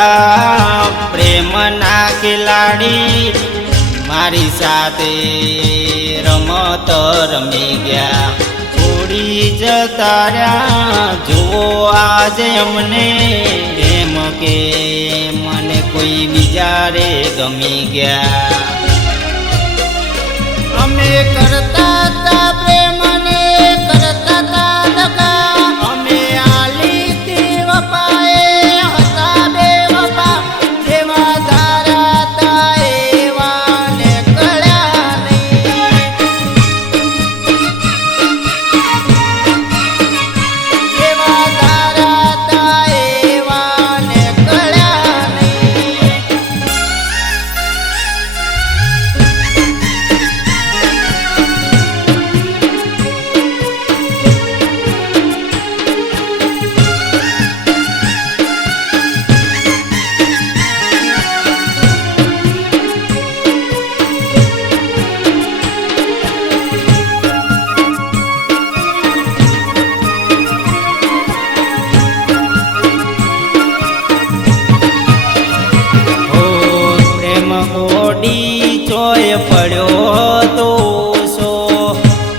હતા પ્રેમના ખિલાડી મારી સાથે રમત રમી ગયા છોડી જતા રહ્યા જુઓ આજે અમને એમ કે મને કોઈ બીજા રે ગમી ગયા અમે કરતા તા પ્રેમને કરતા તા દગા અમે આલીતી વપાએ હતા બે વપા જેવા ધારા તા એવા ને કળ્યા નહીં જેવા ધારા તા એવા ને કળ્યા નહીં ચોય પડ્યો તો સો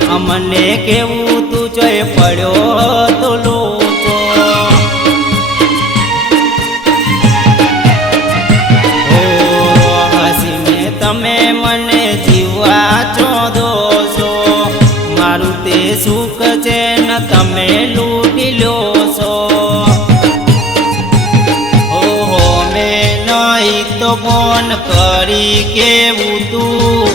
અમને કેવું તું ચોય પડ્યો તો લોચો હસીને તમે મને જીવવા ચોદો છો મારું તે સુખ છે ને તમે લૂટી લો છો તો ફોન કરી કેવું તું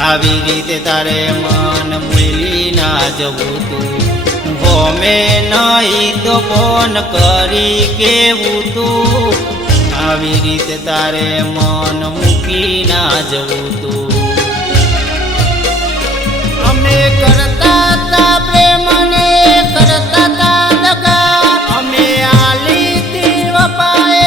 આવી રીતે તારે મન ભૂલી ના જવું તું ભોમે નહીં તો ફોન કરી કેવું તું આવી રીતે તારે મન મૂકી ના જવું તું અમે કરતા તા પ્રેમને કરતા તા દગા અમે આલીતી વપાએ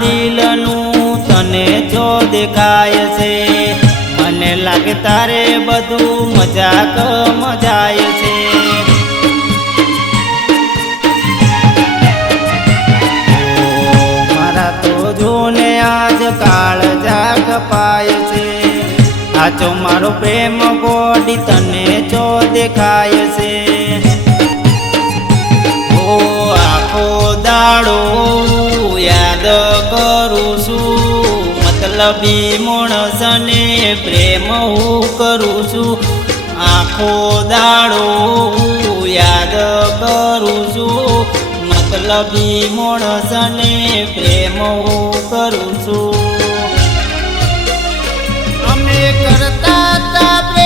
દિલનું તને જો દેખાય છે મને લાગે તારે બધું મજાક મજાય છે મારા તો જોને આજ કાળ જાગ પાય છે આચો મારો પ્રેમ ગોડી તને જો દેખાય છે આખો દાડો યાદ કરું છું મતલબી માણસને પ્રેમ હું કરું છું આખો દાડો યાદ કરું છું મતલબી માણસને પ્રેમ હું કરું છું અમે કરતા તા